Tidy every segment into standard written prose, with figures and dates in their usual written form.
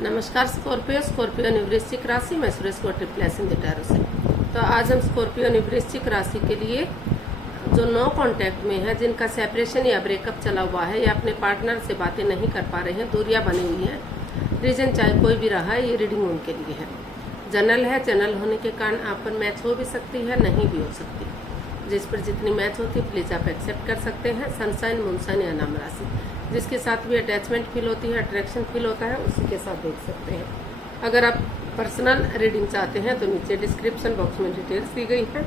नमस्कार स्कॉर्पियो वृश्चिक राशि में सुरेश को ट्रिप्लेस इन द टैरो से। तो आज हम स्कॉर्पियो वृश्चिक राशि के लिए जो नो कांटेक्ट में है, जिनका सेपरेशन या ब्रेकअप चला हुआ है या अपने पार्टनर से बातें नहीं कर पा रहे हैं, दूरियां बनी हुई हैं, रीजन चाहे कोई भी रहा है, ये रीडिंग उनके लिए है। जनरल है, जनरल होने के कारण आप पर मैच हो भी सकती है, नहीं भी हो सकती। जिस पर जितनी मैच होती है प्लीज आप एक्सेप्ट कर सकते हैं। सनशाइन, मूनशाइन या नाम राशि, जिसके साथ भी अटैचमेंट फील होती है, अट्रैक्शन फील होता है, उसी के साथ देख सकते हैं। अगर आप पर्सनल रीडिंग चाहते हैं तो नीचे डिस्क्रिप्शन बॉक्स में डिटेल्स दी गई है,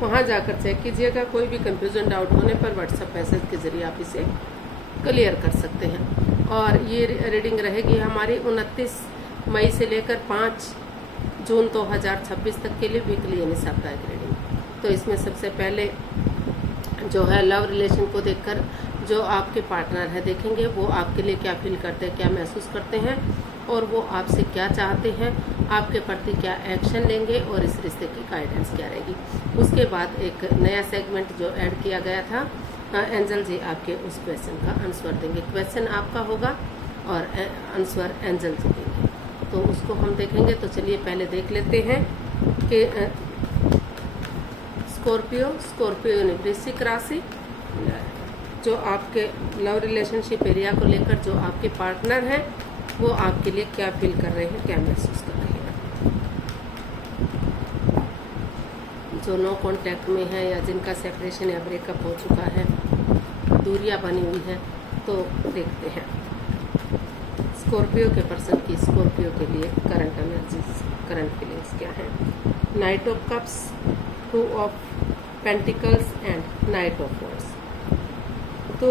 वहां जाकर चेक कीजिएगा। कोई भी कंफ्यूजन डाउट होने पर व्हाट्सएप मैसेज के जरिए आप इसे क्लियर कर सकते हैं। और ये रीडिंग रहेगी हमारी 29 मई से लेकर 5 जून 2026 तक के लिए वीकली यानी साप्ताहिक रीडिंग। तो इसमें सबसे पहले जो है लव रिलेशन को देखकर जो आपके पार्टनर है देखेंगे, वो आपके लिए क्या फील करते हैं, क्या महसूस करते हैं और वो आपसे क्या चाहते हैं, आपके प्रति क्या एक्शन लेंगे और इस रिश्ते की गाइडेंस क्या रहेगी। उसके बाद एक नया सेगमेंट जो ऐड किया गया था, एंजल जी आपके उस क्वेश्चन का आंसर देंगे। क्वेश्चन आपका होगा और आंसर एंजल जी देंगे, तो उसको हम देखेंगे। तो चलिए पहले देख लेते हैं कि स्कॉर्पियो वृश्चिक राशि जो आपके लव रिलेशनशिप एरिया को लेकर जो आपके पार्टनर हैं वो आपके लिए क्या फील कर रहे हैं, क्या महसूस कर रहे हैं। जो नो कांटेक्ट में है या जिनका सेपरेशन या ब्रेकअप हो चुका है, दूरियां बनी हुई हैं, तो देखते हैं स्कॉर्पियो के पर्सन की स्कॉर्पियो के लिए करंट एनर्जीज, करंट फीलिंग्स क्या है। Night of cups, 2 of pentacles and night of wards. तो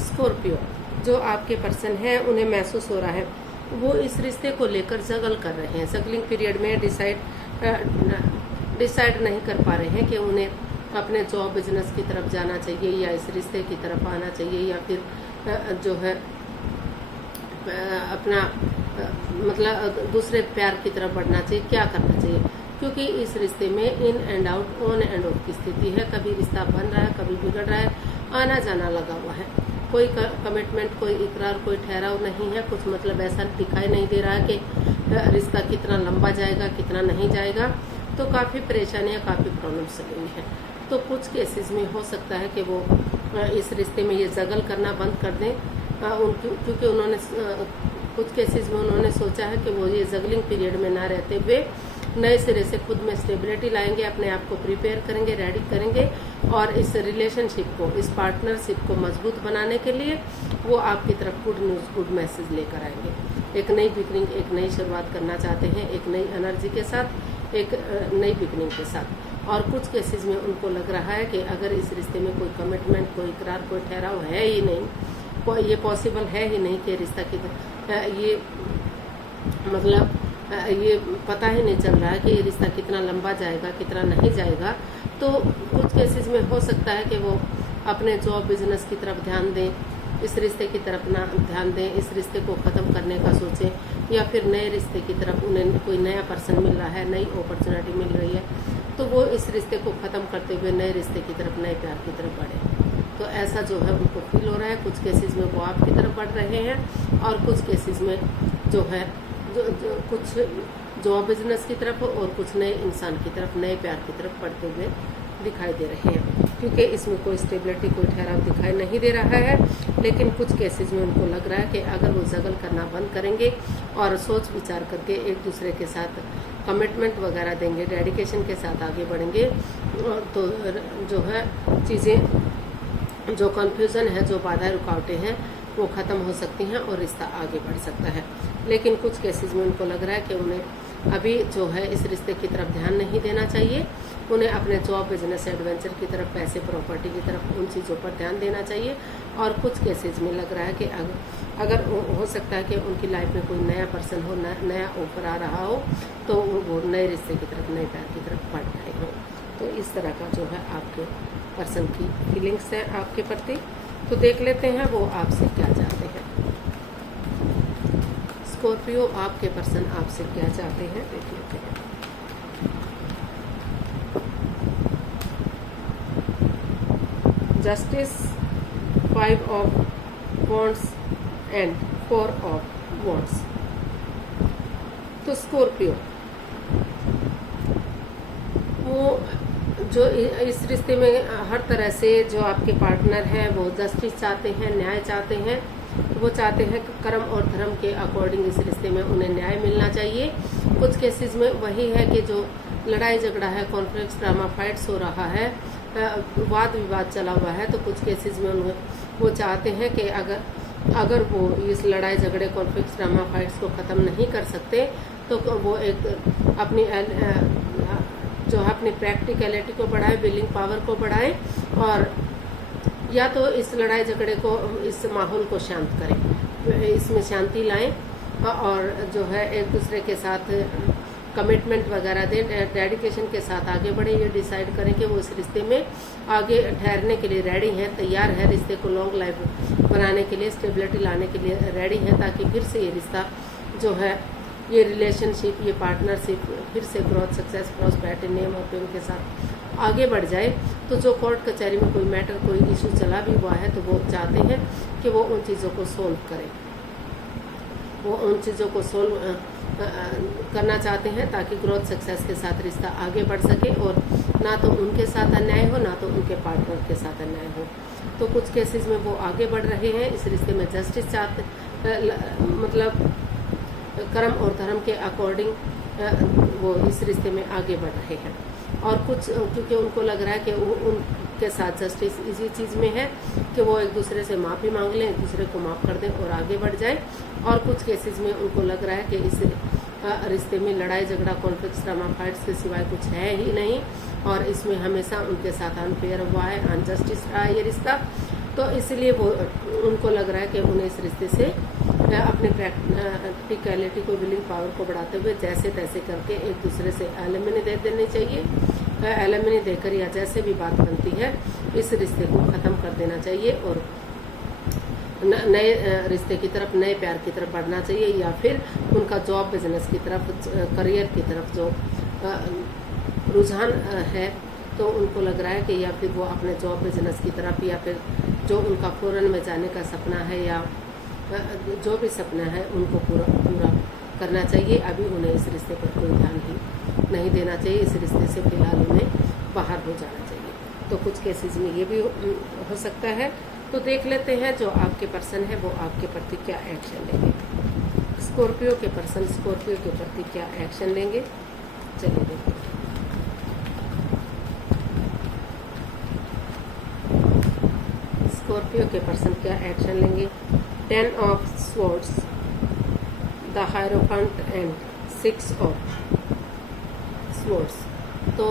स्कॉर्पियो जो आपके पर्सन है, उन्हें महसूस हो रहा है वो इस रिश्ते को लेकर जगल कर रहे हैं। जगलिंग पीरियड में डिसाइड नहीं कर पा रहे हैं कि उन्हें अपने जॉब बिजनेस की तरफ जाना चाहिए या इस रिश्ते की तरफ आना चाहिए या फिर जो है अपना मतलब दूसरे प्यार की तरफ बढ़ना चाहिए, क्या करना चाहिए। क्योंकि इस रिश्ते में in and out, on end of की स्थिति है। कभी रिश्ता बन रहा है, कभी बिगड़ रहा है, आना जाना लगा हुआ है। कोई कमिटमेंट, कोई इकरार, कोई ठहराव नहीं है। कुछ मतलब ऐसा दिखाई नहीं दे रहा है कि रिश्ता कितना लंबा जाएगा, कितना नहीं जाएगा। तो काफ़ी परेशानियां, काफ़ी प्रॉब्लम्स चल रही हैं। तो कुछ केसेस में हो सकता है कि वो इस रिश्ते में ये जगल करना बंद कर दें, क्योंकि उन्होंने कुछ केसेस में उन्होंने सोचा है कि वो ये जगलिंग पीरियड में ना रहते हुए नए सिरे से खुद में स्टेबिलिटी लाएंगे, अपने आप को प्रिपेयर करेंगे, रेडी करेंगे और इस रिलेशनशिप को, इस पार्टनरशिप को मजबूत बनाने के लिए वो आपकी तरफ गुड न्यूज़, गुड मैसेज लेकर आएंगे। एक नई बिगनिंग, एक नई शुरुआत करना चाहते हैं, एक नई एनर्जी के साथ, एक नई बिगनिंग के साथ। और कुछ केसेस में उनको लग रहा है कि अगर इस रिश्ते में कोई कमिटमेंट, कोई इकरार, कोई ठहराव है ही नहीं, ये पॉसिबल है ही नहीं कि रिश्ता की ये मतलब ये पता ही नहीं चल रहा है कि ये रिश्ता कितना लंबा जाएगा, कितना नहीं जाएगा। तो कुछ केसेस में हो सकता है कि वो अपने जॉब बिजनेस की तरफ ध्यान दें, इस रिश्ते की तरफ ना ध्यान दें, इस रिश्ते को ख़त्म करने का सोचें या फिर नए रिश्ते की तरफ उन्हें कोई नया पर्सन मिल रहा है, नई अपॉर्चुनिटी मिल रही है, तो वो इस रिश्ते को ख़त्म करते हुए नए रिश्ते की तरफ, नए प्यार की तरफ बढ़े। तो ऐसा जो है उनको फील हो रहा है। कुछ केसेस में वो आपकी तरफ बढ़ रहे हैं और कुछ केसेस में जो है जो कुछ जॉब बिजनेस की तरफ और कुछ नए इंसान की तरफ, नए प्यार की तरफ बढ़ते हुए दिखाई दे रहे हैं। क्योंकि इसमें कोई स्टेबिलिटी, कोई ठहराव दिखाई नहीं दे रहा है। लेकिन कुछ केसेस में उनको लग रहा है कि अगर वो जगल करना बंद करेंगे और सोच विचार करके एक दूसरे के साथ कमिटमेंट वगैरह देंगे, डेडिकेशन के साथ आगे बढ़ेंगे, तो जो है चीज़ें, जो कन्फ्यूज़न है, जो बाधा रुकावटें हैं, वो ख़त्म हो सकती हैं और रिश्ता आगे बढ़ सकता है। लेकिन कुछ केसेस में उनको लग रहा है कि उन्हें अभी जो है इस रिश्ते की तरफ ध्यान नहीं देना चाहिए। उन्हें अपने जॉब, बिजनेस, एडवेंचर की तरफ, पैसे, प्रॉपर्टी की तरफ, उन चीज़ों पर ध्यान देना चाहिए। और कुछ केसेस में लग रहा है कि अगर हो सकता है कि उनकी लाइफ में कोई नया पर्सन हो, नया ऑफर आ रहा हो, तो वो नए रिश्ते की तरफ, नए प्यार की तरफ बढ़ रहे हों। तो इस तरह का जो है आपके पर्सन की फीलिंग्स है आपके प्रति। तो देख लेते हैं वो आपसे क्या चाहते हैं। स्कॉर्पियो आपके पर्सन आपसे क्या चाहते हैं, देख लेते हैं। Justice, 5 of wands and 4 of wands. तो स्कॉर्पियो वो जो इस रिश्ते में हर तरह से जो आपके पार्टनर हैं वो जस्टिस चाहते हैं, न्याय चाहते हैं। वो चाहते हैं कि कर्म और धर्म के अकॉर्डिंग इस रिश्ते में उन्हें न्याय मिलना चाहिए। कुछ केसेस में वही है कि जो लड़ाई झगड़ा है, कॉन्फ्लिक्ट, ड्रामा, फाइट्स हो रहा है, वाद विवाद चला हुआ है, तो कुछ केसेस में उन्हें वो चाहते हैं कि अगर वो इस लड़ाई झगड़े, कॉन्फ्लिक्ट, ड्रामा, फाइट्स को ख़त्म नहीं कर सकते तो वो एक अपनी प्रैक्टिकलिटी को बढ़ाए, विलिंग पावर को बढ़ाए, और या तो इस लड़ाई झगड़े को, इस माहौल को शांत करें, इसमें शांति लाएं, और जो है एक दूसरे के साथ कमिटमेंट वगैरह दें, डेडिकेशन के साथ आगे बढ़े। ये डिसाइड करें कि वो इस रिश्ते में आगे ठहरने के लिए रेडी हैं, तैयार है, रिश्ते को लॉन्ग लाइफ बनाने के लिए, स्टेबिलिटी लाने के लिए रेडी हैं, ताकि फिर से ये रिश्ता जो है, ये रिलेशनशिप, ये पार्टनरशिप फिर से ग्रोथ, सक्सेस, प्रॉस्पेरिटी, नेम और फेम के साथ आगे बढ़ जाए। तो जो कोर्ट कचहरी में कोई मैटर, कोई इशू चला भी हुआ है, तो वो चाहते हैं कि वो उन चीज़ों को सोल्व करें, वो उन चीज़ों को सोल्व करना चाहते हैं, ताकि ग्रोथ, सक्सेस के साथ रिश्ता आगे बढ़ सके, और ना तो उनके साथ अन्याय हो, ना तो उनके पार्टनर के साथ अन्याय हो। तो कुछ केसेस में वो आगे बढ़ रहे हैं, इस रिश्ते में जस्टिस चाहते, मतलब कर्म और धर्म के अकॉर्डिंग वो इस रिश्ते में आगे बढ़ रहे हैं। और कुछ क्योंकि उनको लग रहा है कि उनके साथ जस्टिस इसी चीज़ में है कि वो एक दूसरे से माफ़ी मांग लें, एक दूसरे को माफ़ कर दें और आगे बढ़ जाए। और कुछ केसेस में उनको लग रहा है कि इस रिश्ते में लड़ाई झगड़ा, कॉन्फ्लिक्ट, ड्रामा, फाइट्स के सिवाय कुछ है ही नहीं, और इसमें हमेशा उनके साथ अनफेयर हुआ है, अनजस्टिस रहा है ये रिश्ता। तो इसलिए वो उनको लग रहा है कि उन्हें इस रिश्ते से अपने प्रैक्टिकलिटी को, विलिंग पावर को बढ़ाते हुए जैसे तैसे करके एक दूसरे से एलिमिनी दे देनी चाहिए। एलिमिनी देकर या जैसे भी बात बनती है, इस रिश्ते को ख़त्म कर देना चाहिए और नए रिश्ते की तरफ, नए प्यार की तरफ बढ़ना चाहिए, या फिर उनका जॉब, बिजनेस की तरफ, करियर की तरफ जो रुझान है, तो उनको लग रहा है कि या फिर वो अपने जॉब, बिजनेस की तरफ, या फिर जो उनका फॉरेन में जाने का सपना है, या जो भी सपना है, उनको पूरा करना चाहिए। अभी उन्हें इस रिश्ते पर कोई ध्यान ही नहीं देना चाहिए, इस रिश्ते से फिलहाल उन्हें बाहर हो जाना चाहिए। तो कुछ केसेस में ये भी हो सकता है। तो देख लेते हैं जो आपके पर्सन है वो आपके प्रति क्या एक्शन लेंगे। स्कॉर्पियो के पर्सन स्कॉर्पियो के प्रति क्या एक्शन लेंगे, चलिए देखते हैं। स्कॉर्पियो के पर्सन क्या एक्शन लेंगे। 10 of swords, the hierophant and 6 of swords. तो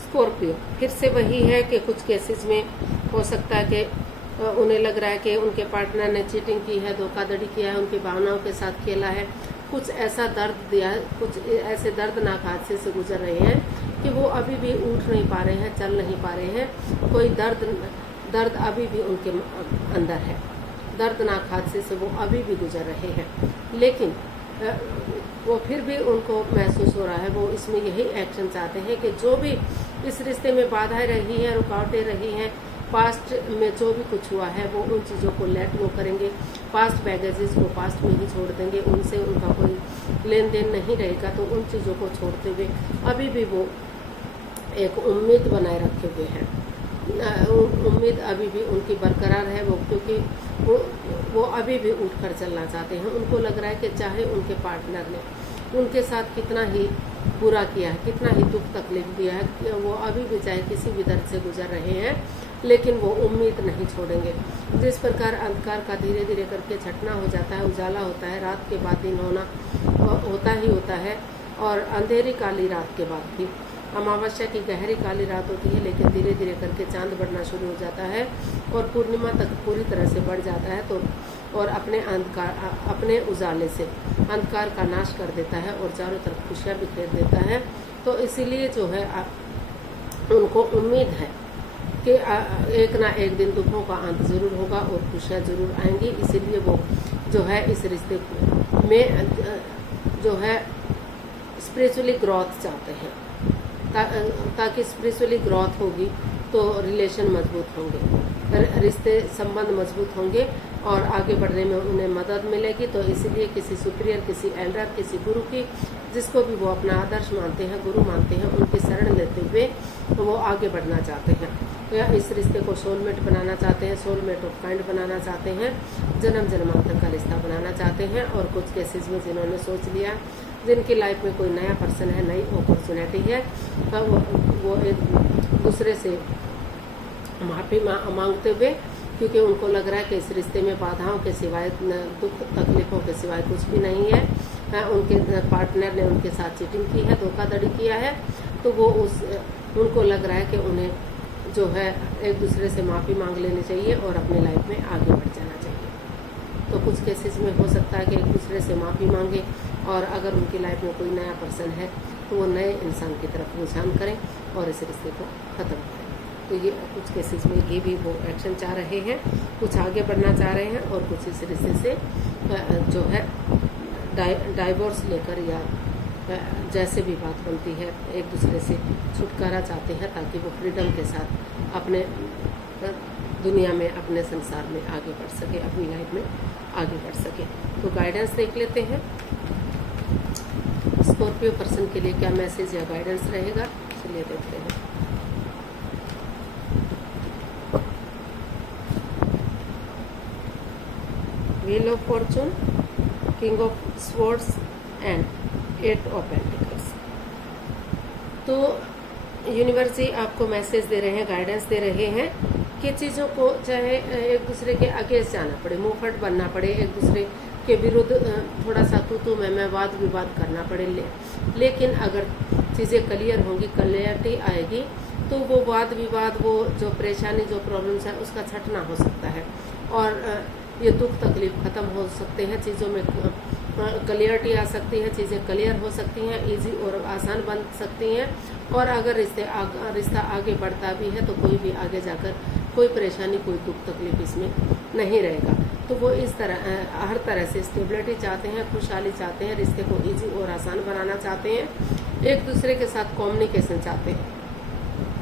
स्कॉर्पियो फिर से वही है कि कुछ केसेस में हो सकता है कि उन्हें लग रहा है कि उनके पार्टनर ने चीटिंग की है, धोखाधड़ी किया है, उनकी भावनाओं के साथ खेला है, कुछ ऐसा दर्द दिया है, कुछ ऐसे दर्दनाक हादसे से गुजर रहे हैं कि वो अभी भी उठ नहीं पा रहे हैं, चल नहीं पा रहे हैं। कोई दर्द अभी भी उनके अंदर है, दर्दनाक हादसे से वो अभी भी गुजर रहे हैं, लेकिन वो फिर भी उनको महसूस हो रहा है, वो इसमें यही एक्शन चाहते हैं कि जो भी इस रिश्ते में बाधाएं रही हैं, रुकावटें रही हैं, पास्ट में जो भी कुछ हुआ है वो उन चीज़ों को लेट गो करेंगे, पास्ट बैगेजेस को पास्ट में ही छोड़ देंगे, उनसे उनका कोई लेन देन नहीं रहेगा। तो उन चीज़ों को छोड़ते हुए अभी भी वो एक उम्मीद बनाए रखे हुए हैं, उम्मीद अभी भी उनकी बरकरार है, वो क्योंकि वो अभी भी उठकर चलना चाहते हैं। उनको लग रहा है कि चाहे उनके पार्टनर ने उनके साथ कितना ही बुरा किया है, कितना ही दुख तकलीफ दिया है, वो अभी भी चाहे किसी भी दर्द से गुजर रहे हैं, लेकिन वो उम्मीद नहीं छोड़ेंगे। जिस प्रकार अंधकार का धीरे धीरे करके छटना हो जाता है, उजाला होता है, रात के बाद दिन होना होता ही होता है, और अंधेरी काली रात के बाद भी अमावस्या की गहरी काली रात होती है, लेकिन धीरे धीरे करके चांद बढ़ना शुरू हो जाता है और पूर्णिमा तक पूरी तरह से बढ़ जाता है। तो और अपने उजाले से अंधकार का नाश कर देता है और चारों तरफ खुशियाँ बिखेर देता है। तो इसीलिए जो है उनको उम्मीद है कि एक ना एक दिन दुखों का अंत जरूर होगा और खुशियाँ जरूर आएंगी। इसीलिए वो जो है इस रिश्ते में जो है स्पिरिचुअली ग्रोथ चाहते हैं, ताकि स्पिरिचुअली ग्रोथ होगी तो रिलेशन मजबूत होंगे, रिश्ते संबंध मजबूत होंगे और आगे बढ़ने में उन्हें मदद मिलेगी। तो इसीलिए किसी सुपीरियर, किसी एल्डर, किसी गुरु की, जिसको भी वो अपना आदर्श मानते हैं, गुरु मानते हैं, उनकी शरण लेते हुए वो आगे बढ़ना चाहते हैं या इस रिश्ते को सोलमेट बनाना चाहते हैं, सोलमेट ऑफ काइंड बनाना चाहते हैं, जन्म जन्मांतर का रिश्ता बनाना चाहते हैं। और कुछ केसेस में जिन्होंने सोच लिया, जिनकी लाइफ में कोई नया पर्सन है, नई अपॉर्चुनिटी है, वो एक दूसरे से माफ़ी मांगते हुए, क्योंकि उनको लग रहा है कि इस रिश्ते में बाधाओं के सिवाय, दुख तकलीफों के सिवाय कुछ भी नहीं है, उनके पार्टनर ने उनके साथ चीटिंग की है, धोखाधड़ी किया है, तो वो उनको लग रहा है कि उन्हें जो है एक दूसरे से माफ़ी मांग लेनी चाहिए और अपनी लाइफ में आगे बढ़ जाना चाहिए। तो कुछ केसेस में हो सकता है कि एक दूसरे से माफ़ी मांगे और अगर उनकी लाइफ में कोई नया पर्सन है तो वो नए इंसान की तरफ रुझान करें और इस रिश्ते को ख़त्म करें। तो ये कुछ केसेस में ये भी वो एक्शन चाह रहे हैं, कुछ आगे बढ़ना चाह रहे हैं और कुछ इस रिश्ते से जो है डाइवोर्स लेकर या जैसे भी बात बनती है एक दूसरे से छुटकारा चाहते हैं, ताकि वो फ्रीडम के साथ अपने दुनिया में, अपने संसार में आगे बढ़ सके, अपनी लाइफ में आगे बढ़ सके। तो गाइडेंस देख लेते हैं, स्कॉर्पियो पर्सन के लिए क्या मैसेज या गाइडेंस रहेगा, चलिए देखते हैं। Wheel of Fortune, king of swords and 8 of pentacles. तो यूनिवर्स जी आपको मैसेज दे रहे हैं, गाइडेंस दे रहे हैं कि चीज़ों को चाहे एक दूसरे के अगेंस्ट जाना पड़े, मुंहफट बनना पड़े, एक दूसरे के विरुद्ध थोड़ा सा तू मैं वाद विवाद करना पड़े, लेकिन अगर चीज़ें क्लियर होंगी, क्लियरिटी आएगी, तो वो वाद विवाद, वो जो परेशानी, जो प्रॉब्लम्स है, उसका छटना हो सकता है और ये दुख तकलीफ ख़त्म हो सकते हैं, चीज़ों में क्लियरिटी आ सकती है, चीज़ें क्लियर हो सकती हैं, इजी और आसान बन सकती हैं। और अगर रिश्ता आगे बढ़ता भी है तो कोई भी आगे जाकर कोई परेशानी, कोई दुख तकलीफ इसमें नहीं रहेगा। तो वो इस तरह हर तरह से स्टेबिलिटी चाहते हैं, खुशहाली चाहते हैं, रिश्ते को ईजी और आसान बनाना चाहते हैं, एक दूसरे के साथ कम्युनिकेशन चाहते हैं,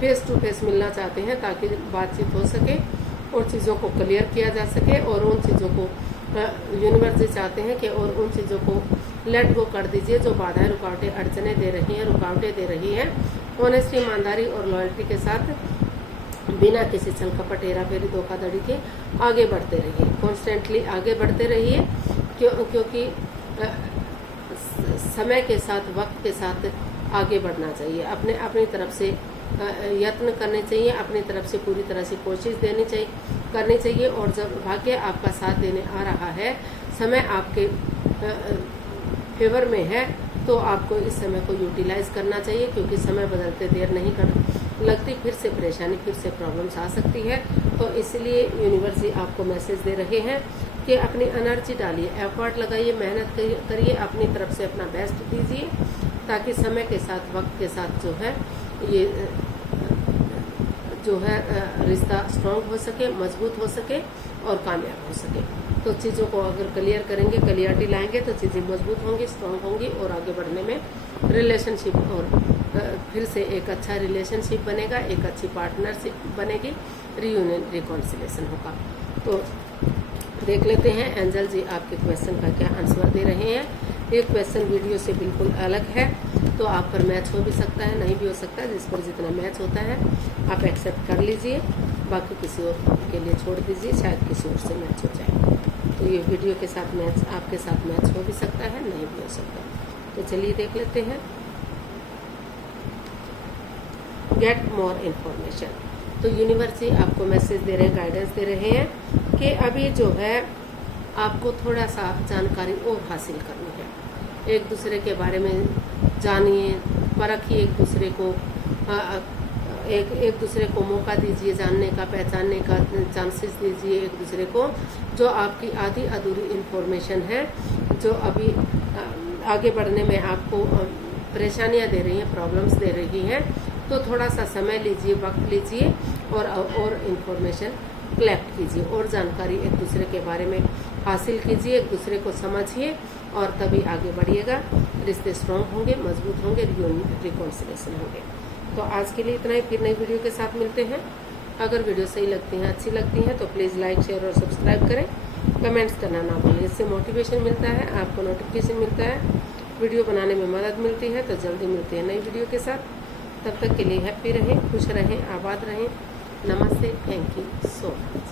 फेस टू फेस मिलना चाहते हैं ताकि बातचीत हो सके और चीज़ों को क्लियर किया जा सके। और उन चीज़ों को यूनिवर्स जी चाहते हैं कि और उन चीज़ों को लेट गो कर दीजिए जो बाधाएं, रुकावटें, अड़चनें दे रही हैं, रुकावटें दे रही हैं। ऑनेस्टी, ईमानदारी और लॉयल्टी के साथ बिना किसी छल कपट, हेरा फेरी, धोखाधड़ी के आगे बढ़ते रहिए, कॉन्स्टेंटली आगे बढ़ते रहिए, क्योंकि समय के साथ, वक्त के साथ आगे बढ़ना चाहिए, अपनी तरफ से यत्न करने चाहिए, अपनी तरफ से पूरी तरह से कोशिश करनी चाहिए। और जब भाग्य आपका साथ देने आ रहा है, समय आपके फेवर में है, तो आपको इस समय को यूटिलाइज करना चाहिए, क्योंकि समय बदलते देर नहीं लगती, फिर से परेशानी, फिर से प्रॉब्लम्स आ सकती है। तो इसलिए यूनिवर्स जी आपको मैसेज दे रहे हैं कि अपनी एनर्जी डालिए, एफर्ट लगाइए, मेहनत करिए, अपनी तरफ से अपना बेस्ट दीजिए, ताकि समय के साथ, वक्त के साथ जो है ये जो है रिश्ता स्ट्रॉन्ग हो सके, मजबूत हो सके और कामयाब हो सके। तो चीज़ों को अगर क्लियर करेंगे, क्लियरिटी लाएंगे, तो चीज़ें मजबूत होंगी, स्ट्रॉन्ग होंगी और आगे बढ़ने में रिलेशनशिप और फिर से एक अच्छा रिलेशनशिप बनेगा, एक अच्छी पार्टनरशिप बनेगी, रियूनियन, रिकॉन्सिलेशन होगा। तो देख लेते हैं एंजल जी आपके क्वेश्चन का क्या आंसर दे रहे हैं। ये क्वेश्चन वीडियो से बिल्कुल अलग है, तो आप पर मैच हो भी सकता है, नहीं भी हो सकता है, जिस पर जितना मैच होता है आप एक्सेप्ट कर लीजिए, बाकी किसी और के लिए छोड़ दीजिए, शायद किसी और से मैच हो जाए। तो ये वीडियो के साथ मैच, आपके साथ मैच हो भी सकता है, नहीं भी हो सकता। तो चलिए देख लेते हैं। Get more information. तो यूनिवर्स जी आपको मैसेज दे रहे हैं, गाइडेंस दे रहे हैं कि अभी जो है आपको थोड़ा सा जानकारी और हासिल करनी है, एक दूसरे के बारे में जानिए, परखिए, एक दूसरे को मौका दीजिए जानने का, पहचानने का चांसेस दीजिए एक दूसरे को। जो आपकी आधी अधूरी इन्फॉर्मेशन है, जो अभी आगे बढ़ने में आपको परेशानियां दे रही हैं, प्रॉब्लम्स दे रही हैं, तो थोड़ा सा समय लीजिए, वक्त लीजिए और इन्फॉर्मेशन कलेक्ट कीजिए और जानकारी एक दूसरे के बारे में हासिल कीजिए, एक दूसरे को समझिए और तभी आगे बढ़िएगा। रिश्ते स्ट्रॉन्ग होंगे, मजबूत होंगे, रिकॉन्सिलेशन होंगे। तो आज के लिए इतना ही, फिर नई वीडियो के साथ मिलते हैं। अगर वीडियो सही लगती हैं, अच्छी लगती हैं तो प्लीज़ लाइक, शेयर और सब्सक्राइब करें। कमेंट्स करना ना भूलें, इससे मोटिवेशन मिलता है, आपको नोटिफिकेशन मिलता है, वीडियो बनाने में मदद मिलती है। तो जल्दी मिलते हैं नई वीडियो के साथ। तब तक के लिए हैप्पी रहें, खुश रहें, आबाद रहें। नमस्ते, थैंक यू सो मच।